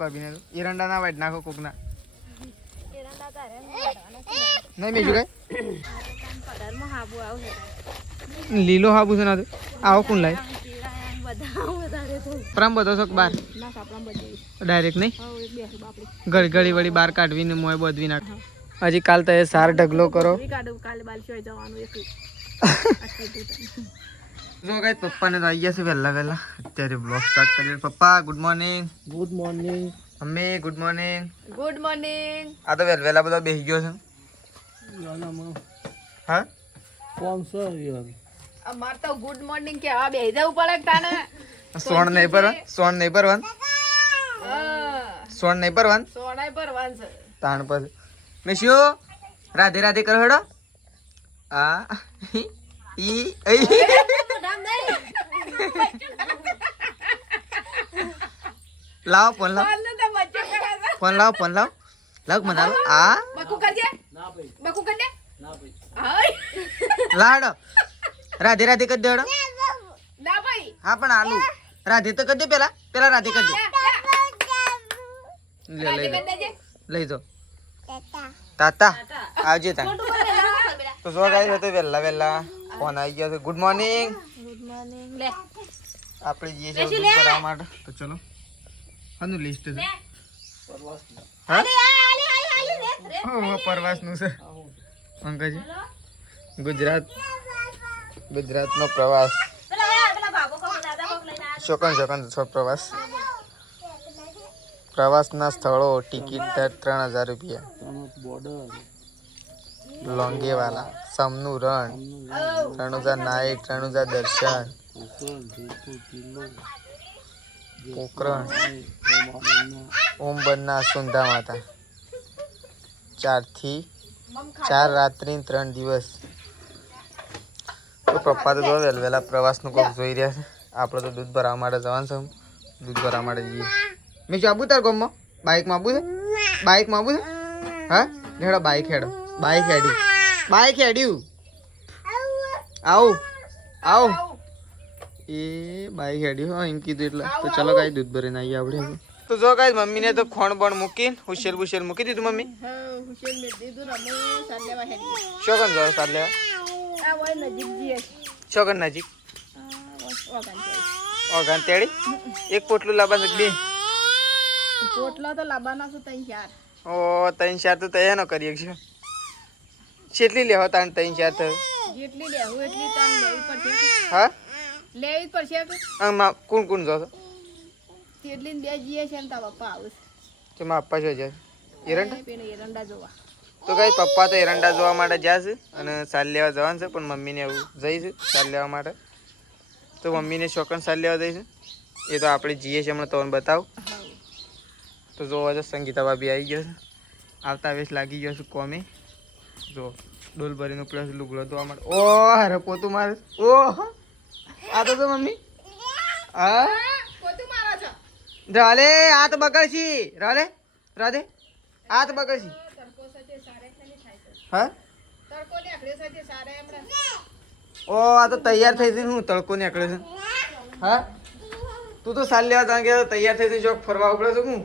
ભાભીને તો એરંડા ના વાટ નાખો કોકના નહીં બીજું કઈ લીલો હાબુ છે ના આવો કોણ લાય પ્રામ બધો છો બાર ડાયરેક્ટ નહીં ઘડી ઘડી વળી બાર કાઢવીને મોય બધવી નાખ હજી કાલ તો સાર ઢગલો કરો જો ગાઈસ પપ્પાને તો આવી ગયા છે વહેલા વહેલા અત્યારે બ્લોગ સ્ટાર્ટ કરીએ પપ્પા good morning mummy good morning આ તો વહેલા બધા બેસી ગયો છે હા કોણ છે યાર અમાર તો ગુડ મોર્નિંગ કેવા બેહી જવું પડે તાને સોણ નહીં પરવાન સોણ નહીં પરવાન સોણાય પરવાન છે તાણ પર મેશ્યો રાધે રાધે કરો હેડો આ ઈ લાવ ફોન લાવ લાવ મને આ બકુ કરજે ના ભાઈ બકુ કરજે ના ભાઈ હાય લાડો રાધે રાધે કરી દે હેડો ના ભાઈ હા પણ આલુ રાધે તો કરી દે પેલા રાધે કરી દે લઈ જાઓ તાતા આવજે તા તો જો ગાઈસ હતો વહેલા ફોન આવી ગયો છે ગુડ મોર્નિંગ લે આપણે જઈએ છીએ દૂધ ભરવા માટે તો ચલો આનું લિસ્ટ છે હા પ્રવાસનું છે અંકજી ગુજરાતનો પ્રવાસ શોકન પ્રવાસ પ્રવાસના સ્થળો ટિકિટ દર 3000 રૂપિયા લોંગેવાલા સમનું રણ રણુજા નાઇટ રણુજા દર્શન પોખરણ ઓમ બન્ના સુંધા માતા 4 રાત્રિ 3 દિવસ તો પપ્પા તો જો વહેલા પ્રવાસનું કોક જોઈ રહ્યા છે આપણે તો દૂધ ભરવા માટે જવાનું છે દૂધ ભરવા માટે જઈએ મેં શું આબુ તાર ગમમાં બાઇકમાં આબુ છે હા હેડો બાઇક હેડ્યું આવું એ બાઇક હેડ્યું હા એમ કીધું એટલે તો ચલો કાંઈ દૂધ ભરીને આવીએ આપણે તો જો કાંઈ મમ્મીને તો ખોણ બણ મૂકીને હુશેર મૂકી દીધું મમ્મી શોકન જાવ સાર લેવા શોકન નજીક ઓગાન તેડી એક પોટલું લાવવા છે બે પોટલા તો લાવવાના છે 3-4 ઓ 3-4 તો તૈયાર ન કરીએ છે કેટલી લેવા તાણ 3-4 થયું જેટલી લેવું એટલી તાણ લેવી પડશે હા લેવી પડશે કોણ જો છો તેટલી બે જીએ છે ને તા પપ્પા આવે છે માં પપ્પા જો જાય એરંડા જોવા તો કઈ પપ્પા તો એરંડા જોવા માટે જશે અને સાલ લેવા જવાનું છે પણ મમ્મીને એવું જઈશું સાલ લેવા માટે તો મમ્મીને શોકન સાલ લેવા જઈશું એ તો આપણે જઈએ છીએ હમણાં તમને બતાવું તો જોવા જો સંગીતા ભાભી આવી ગયો છે આવતા વેશ લાગી ગયો છું કોમે જો ડોલ ભરીને પ્લસ લુગડો ધોવા માટે ઓ અરે પોતું મારે ઓ આ તો મમ્મી હા પોતું મારો છો રાલે હાથ બગડશી રાધે હાથ બગડશી હા તડકો નીકળે છે સારે હમણાં ઓ આ તો તૈયાર થઈ જઈને હું તડકો નીકળે છે હા તું તો સાલ લેવા જાણ કે તૈયાર થઈ જઈને ચોક ફરવા ઉપડે છે હું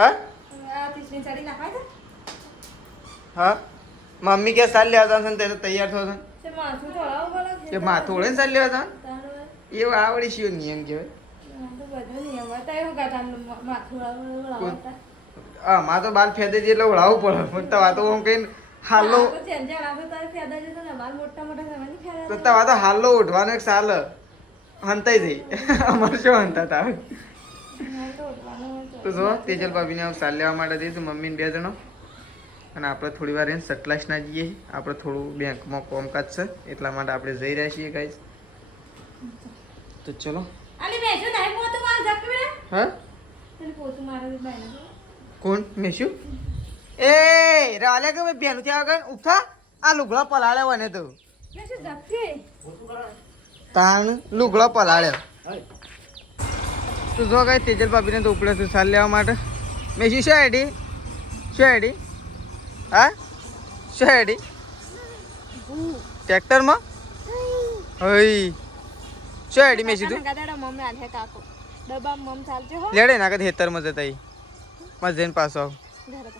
હા હા મમ્મી કે સાલ લેવા જાણ છે તૈયાર થયો છે એ માથું ઓળે ને સાલ લેવા જાણ એવું આવડી શિયો નિયમ કહેવાય હા માં તો બાલ ફેદે છે એટલે ઓળાવવું પડે પણ તવા તો હું કઈ હાલો તો તવા તો હાલો ઉઠવાનો એક સાલ હંતાઈ જઈ અમારે શું હંતા હતા તો જો તેજલ ભાભીને સાલ લેવા માટે જઈશું મમ્મીને 2 જણો અને આપણે થોડી વાર એને સટલાસના જઈએ આપણે થોડું બેંકમાં કામકાજ છે એટલા માટે આપણે જઈ રહ્યા છીએ ગાઈસ તો ચલો હા કોણ મેશું એ રાલે કે બેનું ત્યાં આગળ ઉઠા આ લુગડા પલાળ્યા ને તો તાણ લુગડા પલાળ્યા તો જો કઈ તેજલ ભાભીને તો ઉપડે છે સાલ લેવા માટે મેશું શું આઈડી હા શું આઈડી ટ્રેક્ટરમાં હઈ શું આઈડી મેશું તું ડબ્બા મમ ચાલજો હો લેડે ના કદ ખેતરમાં જતા ઈ માં જઈને પાછો આવ ઘરે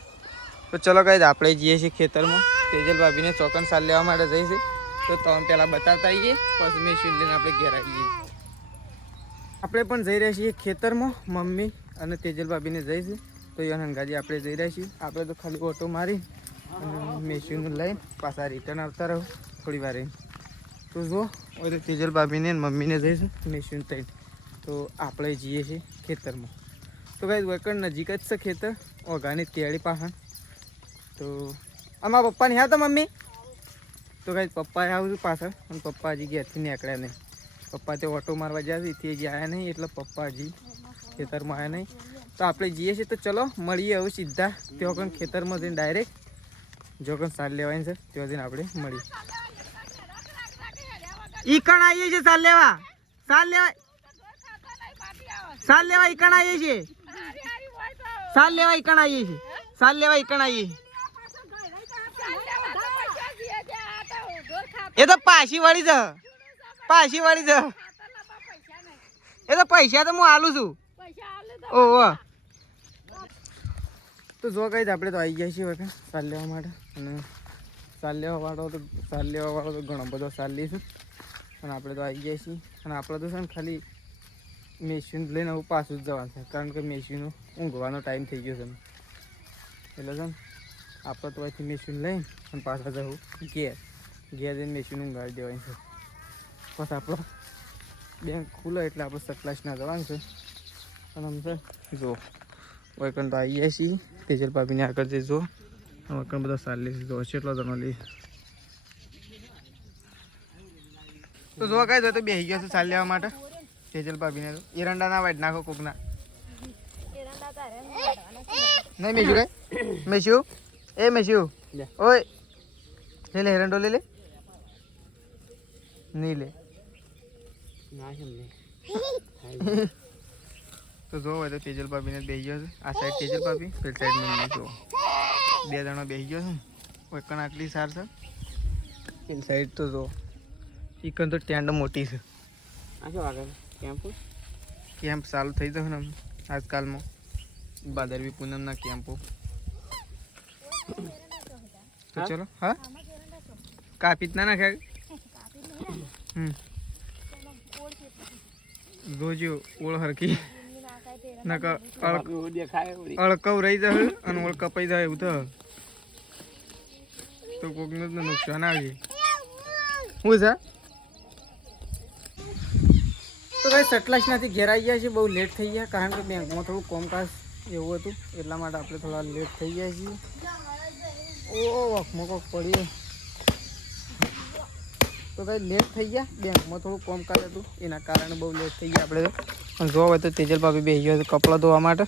તો ચલો ગાઈઝ આપણે જઈએ છીએ ખેતરમાં તેજલ ભાભીને ચોકન સાલ લેવા માટે જઈશું તો તમે પહેલાં બતાવતા આવીએ પછી મેં શું લઈને આપણે ઘેર આવીએ આપણે પણ જઈ રહ્યા છીએ ખેતરમાં મમ્મી અને તેજલ ભાભીને જઈશું તો યન હંગાજી આપણે જઈ રહ્યા છીએ આપણે તો ખાલી ઓટો મારી અને મેશીનું લઈને પાછા રિટર્ન આવતા રહો થોડી વાર તો જો હવે તો તેજલ ભાભીને અને મમ્મીને જઈશું મેશીન થઈને તો આપણે જઈએ છીએ ખેતરમાં તો ગાઈઝ વકણ નજીક જ છે ખેતર ઓઘાની કેળી પાહણ તો અમારા પપ્પાને હા તો મમ્મી તો ગાઈઝ પપ્પાએ આવું છું પાછળ અને પપ્પા હજી ઘેરથી નીકળ્યા નહીં પપ્પા તે ઓટો મારવા ગયા છે તે હજી આવ્યા નહીં એટલે પપ્પા હજી ખેતરમાં આવ્યા નહીં તો આપણે જઈએ છીએ તો ચલો મળીએ હવે સીધા ત્યાં પણ ખેતરમાં જઈને ડાયરેક્ટ જો પણ સાલ લેવાની છે ત્યાં જઈને આપણે મળીએ ઈ કણ આવીએ છીએ સાલ લેવા ઈ કણ આવીએ છીએ સાલ લેવા ઈ કણ આવીએ છીએ સાલ લેવા ઈ કણ આવીએ છીએ એ તો પાછી વળી જ એ તો પૈસા તો હું આલું છું ઓહો તો જો કઈ આપણે તો આવી ગયા છીએ વખત સાલ લેવા માટે અને સાલ લેવા વાળો તો ઘણો બધો સાલ લઈશું અને આપણે તો આવી ગયા છીએ અને આપણે તો છે ને ખાલી મેશીન લઈને હું પાછું જ જવાનું છે કારણ કે મેશીનો ઊંઘવાનો ટાઈમ થઈ ગયો છે એટલે છે ને આપણે તો અહીંથી મેશીન લઈને અને પાછા જવું ઘેર જઈને મેશીન ઊંઘાડી દેવાની છે બસ આપણો બેંક ખુલે એટલે આપણે સટલાસના જવાનું છે અને આમ છે જો વૈકણ તો આવી જાય છીએ તેજલ ભાભીને આગળ જઈ જો વૈકણ બધા સાલ લઈશું જો કેટલો જણો લઈ તો જો કાંઈ તો બેસી ગયો છે સાલ લેવા માટે તેજલ ભાભીને તો એરંડા ના વાઈટ નાખો કોકના નહીં મેશું કાંઈ મેશું ઓય લે એરંડો લે નહીં લે તો જો હોય તો તેજલ ભાભીને બેસી ગયો છે આ સાઈડ તેજલ ભાભી પેલી સાઈડ મને જો બે જણા બેસી ગયો છે વૈકણ આટલી સાર છે પેલી સાઈડ તો જો ચિકન તો ટેન્ડ મોટી છે કેમ્પ ચાલુ થઈ જશે ને આજકાલમાં ભાદરવી પૂનમના કેમ્પો તો ચલો હા કાપી જ ના નાખ્યા જોજો ઓળ હરકી અળકવ રહી જાય અને ઓળ કપાઈ જાય એવું તો કોકને તો નુકસાન આવી શું છે તો કઈ સટલાસનાથી ઘેર આવી ગયા છે બહુ લેટ થઈ ગયા કારણ કે બેંકમાં થોડું કોમકાજ એવું હતું એટલા માટે આપણે થોડા લેટ થઈ ગયા છીએ ઓ વખમાં કોક પડ્યું તો કઈ લેટ થઈ ગયા બેંકમાં થોડું કોમકાજ હતું એના કારણે બહુ લેટ થઈ ગયા આપણે તો જોવા હોય તો તેજલ ભાભી બેસી ગયો કપડાં ધોવા માટે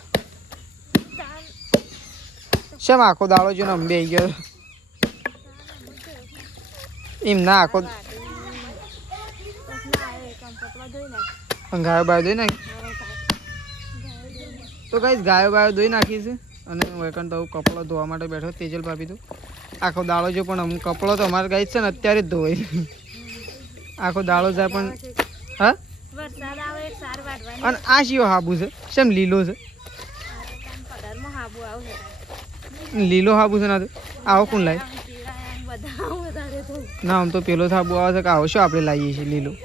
શેમ આખો દાડો જો ને અમે બેસી ગયો એમ ના આખો ગાયો બાયો ધોઈ નાખી તો કઈ ગાયો બાયો ધોઈ નાખી છે અને વેકન તો કપડો ધોવા માટે બેઠો તેજલ ભાભી તો આખો દાડો જો પણ અમુક કપડો તો અમારે ગાય છે ને અત્યારે જ ધોવાય આખો દાડો જાય પણ હા અને આ શિયો હાબુ છે શેમ લીલો છે લીલો હાબુ છે ના તો આવો કોણ લાય ના આમ તો પેલો હાબુ આવે છે કે આવો શું આપણે લાવીએ છીએ લીલો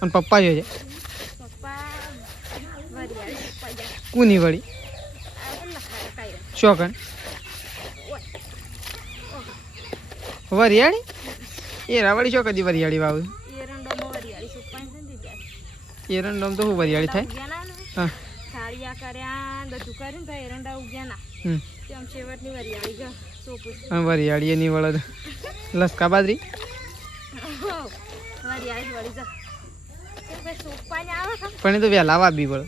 અને પપ્પા જોઈએ કુની વળી શોકણ વરિયાળી એ રાવળી શો કદી વરિયાળી વાવ એરંડોમ તો શું વરિયાળી થાય હા વરિયાળી એની વળદ લસકા બાજરી પણ એ તો વહેલા વાબી પડે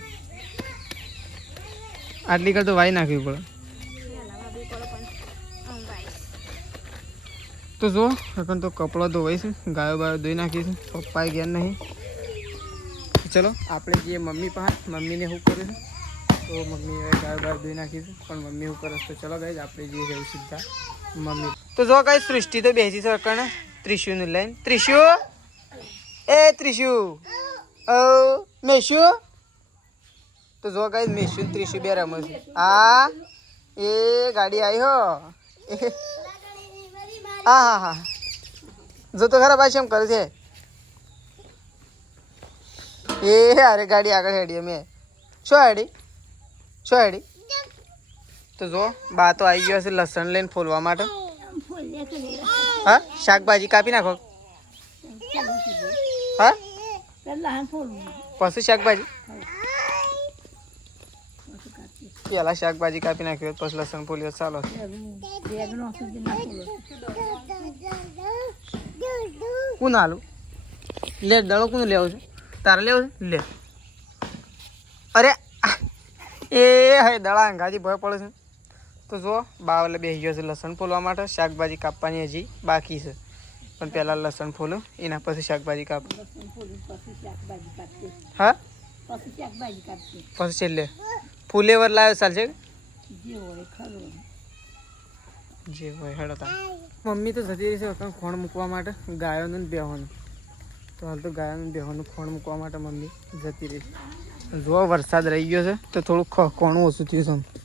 આટલી કર તો વાઈ નાખવી પડે તો જો এখন તો કપડાં ધોવાઈશું ગાયો બાયો ધોઈ નાખીશું પપ્પાએ ગયા નહીં ચલો આપણે જઈએ મમ્મી પાસે મમ્મીને શું કર્યું તો મમ્મી હવે ગાયો બાયો ધોઈ નાખીશું પણ મમ્મી શું કરે તો ચલો ગાઈઝ આપણે જઈએ જઈએ સીધા મમ્મી તો જો ગાઈઝ સૃષ્ટિ તો બેસી છે અકણ ત્રિશુને લઈને ત્રિશુ એ ત્રિશુ મેશુ તો જો ગાઈસ મેશુ ને ત્રીસુ બે રમે છે. આ એ ગાડી આવી હો. હા હા હા જો તો ખરા પાછી એમ કરે છે. એ અરે ગાડી આગળ હેડી અમે શું હેડી તો જો બા તો આવી ગયો છે લસણ લઈને ફોલવા માટે. હા શાકભાજી કાપી નાખો. હા પછી શાકભાજી પેલા શાકભાજી કાપી નાખ્યો પછી લસણ ફોલ્યો ચાલો. કોણ આલું લે દડો કોણ લેવું છે તારે લેવું છે લે. અરે એ હે દડા અંગાજી ભય પડે છે. તો જો બાવલે બેસી ગયો છે લસણ ફોલવા માટે. શાકભાજી કાપવાની હજી બાકી છે પણ પહેલાં લસણ ફોલું એના પછી શાકભાજી કાપ. હા પછી છેલ્લે ફુલેવર લાવ્યો ચાલશે જે હોય હેડો તા. મમ્મી તો જતી રહી છે વખત ખોણ મૂકવા માટે ગાયોનું ને બેહોનું. તો હાલ તો ગાયોનું બેહોનું ખોણ મૂકવા માટે મમ્મી જતી રહી છે. જો વરસાદ રહી ગયો છે તો થોડુંક ખકોણું ઓછું થયું છે.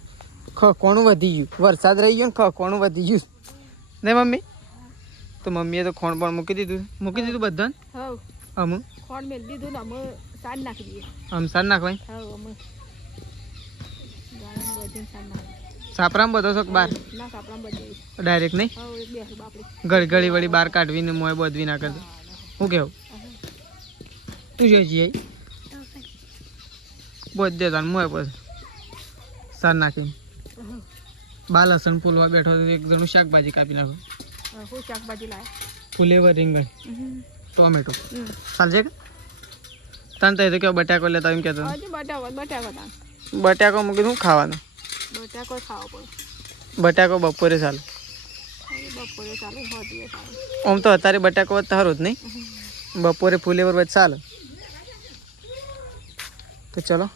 ખકોણું વધી ગયું. વરસાદ રહી ગયો ને ખકોણું વધી ગયું ને મમ્મી. તો મમ્મીએ તો ખોણ પણ મૂકી દીધું બધાને. અમુક ખોણ મેલ દીધું ને અમે સાંજ નાખી દઈએ. આમ સાર નાખવાય અમે સાપરામ બધો છો બાર ના સાપરામ બધે ડાયરેક્ટ નહીં એક બે બાપડી ઘડી વળી બહાર કાઢવીને મોય બધવી ના કરતો. હું કેવું તું જોઈ બધે તાર મોય પછી સાર નાખીને બા લસણ ફૂલવા બેઠો એક જણું શાકભાજી કાપી નાખો. હું શાકભાજી લાવે ફુલેવર રીંગણ ટોમેટો ચાલશે કે તને તો એ તો કેવો બટાકો લેતા એમ કહેતો. બટાકો મૂકી શું ખાવાનું બટાકો ખાવો પડે. બટાકો બપોરે ચાલે. બપોરે ચાલે આમ તો અત્યારે બટાકો વધતા સારું જ નહીં. બપોરે ફુલેવર વધ ચાલે. તો ચલો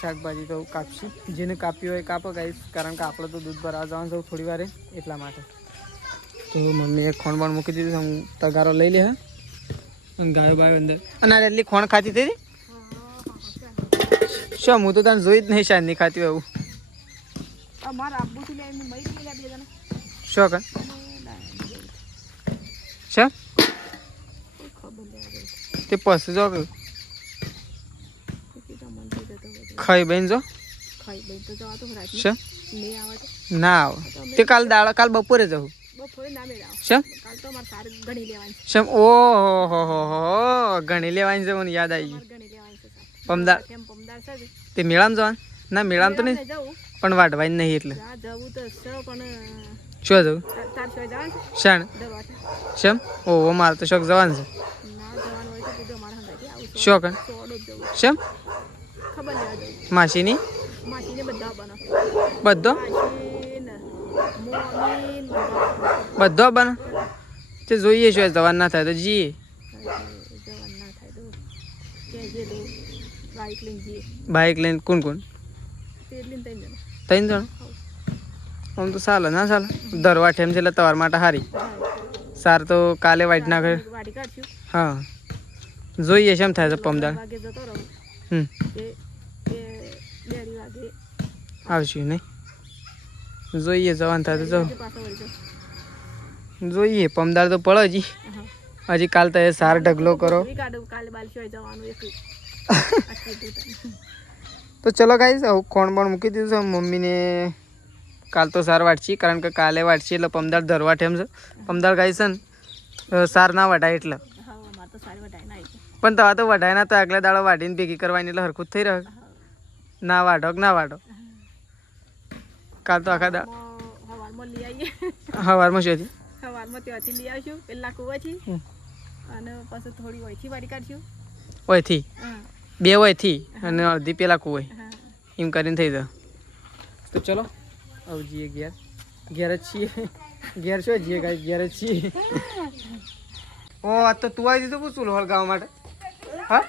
શાકભાજી તો કાપશું. જેને કાપ્યું હોય કાપો ગાઈસ કારણ કે આપણે તો દૂધ ભરાવા જવાનું છે થોડી વારે એટલા માટે. તો મમ્મીએ ખોણ પણ મૂકી દીધું. હું તગારો લઈ લે. હા અને ગાયો બાયો અંદર અને આ એટલી ખોણ ખાતી હતી શું? હું તો તને જોઈ જ નહીં શાંતિ ખાતી હોય એવું. શું કર શું તે પછી જો ખાઈ બેન જો શું ના આવે તે કાલ દાડા કાલ બપોરે જવું શમ શમ ઓહો ઘણી લેવાની છે મને યાદ આવી ગઈ. પમદાર તે મેળામાં જવાનું ના મેળામાં તો નહીં પણ વાટવાની નહીં એટલે શું જવું શાણ શમ ઓહો મારે તો શોખ જવાનું છે. શોખ શમ માસીની બધો બધો બને તે જોઈએ શું જવાન ના થાય તો જઈએ. બાઇક લઈને કોણ કોણ? 3 જણ. આમ તો ચાલે ના ચાલે દરવાઠ એમ છે એટલે તમારા માટે સારી સાર તો કાલે વાટ નાખે. હા જોઈએ છે એમ થાય છે પમદાર. આવશું નહીં જોઈએ જવાન થાય તો જાઉં જોઈએ. પમદાર તો પડે હજી કાલ તો એ સાર ઢગલો કરો. તો ચલો ગાઈસ ખોણ પણ મૂકી દીધું છે મમ્મીને. કાલ તો સાર વાટશી કારણ કે કાલે વાટશી એટલે પમદાર ધરવા ઠેમ છે. પમદાર ગાઈસ છે ને સાર ના વટાય એટલે પણ તવા તો વઢાય ના તો આગલા દાડો વાટીને ભેગી કરવાની એટલે હરખું જ થઈ રહે. ના વાટો ના વાટો કાલ તો આખા દા સવારમાં શું હતી સવારમાં ત્યાંથી લઈ આવશું પેલા કુવાથી અને પછી થોડી ઓયથી વાળી કાઢશું. ઓયથી 2 ઓયથી અને અડધી પેલા કુવાય એમ કરીને થઈ જાય. તો ચલો હવે જઈએ ઘેર જ છીએ. ઘેર શું જઈએ ગાય ઘેર જ છીએ. ઓ આ તો તું આવી દીધું ચૂલો હળગાવવા માટે. હા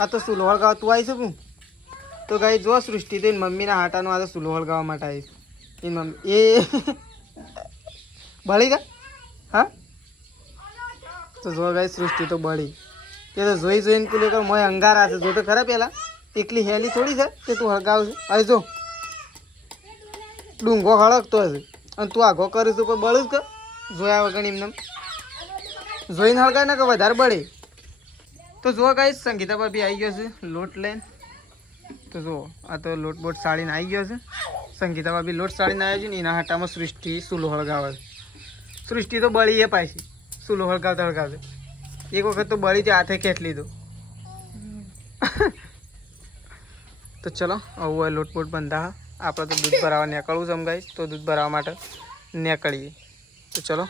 આ તો ચૂલો હળગાવવા તું આવી શકું તો ગાય જો સૃષ્ટિ તો મમ્મીના હાટાનું આ તો ચૂલો હળગાવવા માટે આવીશ. એ મમ્મી એ બળી ગયા. હા તો જો ગાય સૃષ્ટિ તો બળી તે તો જોઈને તું લેકર મોય અંગારા છે જો તો ખરા પેલા એકલી હેલી થોડી છે તે તું હળગાવશે હવે જો ડુંગો હળગતો હશે અને તું આઘો કરીશ તો બળું જ જોયા વગર એમને જોઈને હળગાય ને કે વધારે બળે તો જો ગાઈસ સંગીતા ભાભી આવી ગયો છે લોટ લઈને તો જો આ તો લોટ બોટ સાડીને આવી ગયો છે સંગીતા ભાભી લોટ સાડીને આવ્યા છે ને એના હાટામાં સૃષ્ટિ સૂલો હળગાવે છે સૃષ્ટિ તો બળી એ પાછી સૂલો હળગાવતા એક વખત તો બળી તે હાથે ખેંચ લીધો તો ચલો આવું લોટ બોટ બંધા આપણે તો દૂધ ભરાવા નીકળવું છે એમ ગાઈસ તો દૂધ ભરાવા માટે નીકળીએ તો ચલો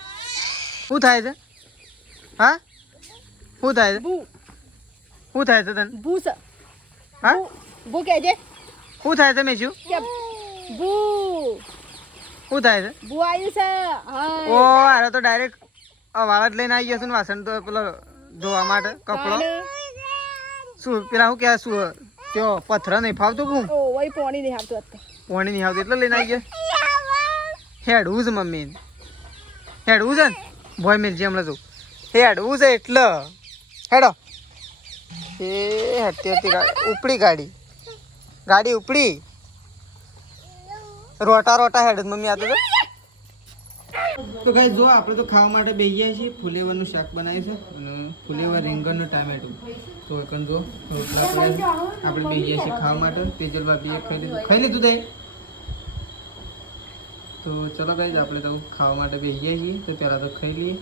શું થાય છે હા શું થાય છે ભૂ શું થાય છે તને ભૂ છે હા ભૂ કહેજે શું થાય છે મેં શું કે ભૂ શું થાય છે ભૂ આવ્યું છે ઓ હા અરે તો ડાયરેક્ટ વાળા જ લઈને આવી ગયો છે ને વાસણ તો પેલો ધોવા માટે કપડો શું પેલા શું કહેવાય શું त्यो पत्थर नहीं फावतो कु ઓ વઈ પોણી નહીં આવતું અત્યારે पानी नहीं आवतो એટલે લઈને આવી ગયા હેડવું છે મમ્મી હેડવું છે ને ભોય મેલ જે હમણાં જો હેડવું છે એટલે હેડો એ હટતી હટતી ઉપડી ગાડી ઉપડી રોટા રોટા હેડ મમ્મી આ તો ગાઈસ જો આપણે તો ખાવા માટે બેસી ગયા છીએ ફુલેવરનું શાક બનાવ્યું છે અને ફુલેવર રીંગણનું ટામેટું તો એકન જો રોટલા પડ્યા છે આપણે બેસી ગયા છીએ ખાવા માટે તેજલ ભાભીએ ખાઈ લીધું તે તો ચલો ગાઈસ આપણે તો ખાવા માટે બેસી ગયા છીએ તો પહેલાં તો ખાઈ લઈએ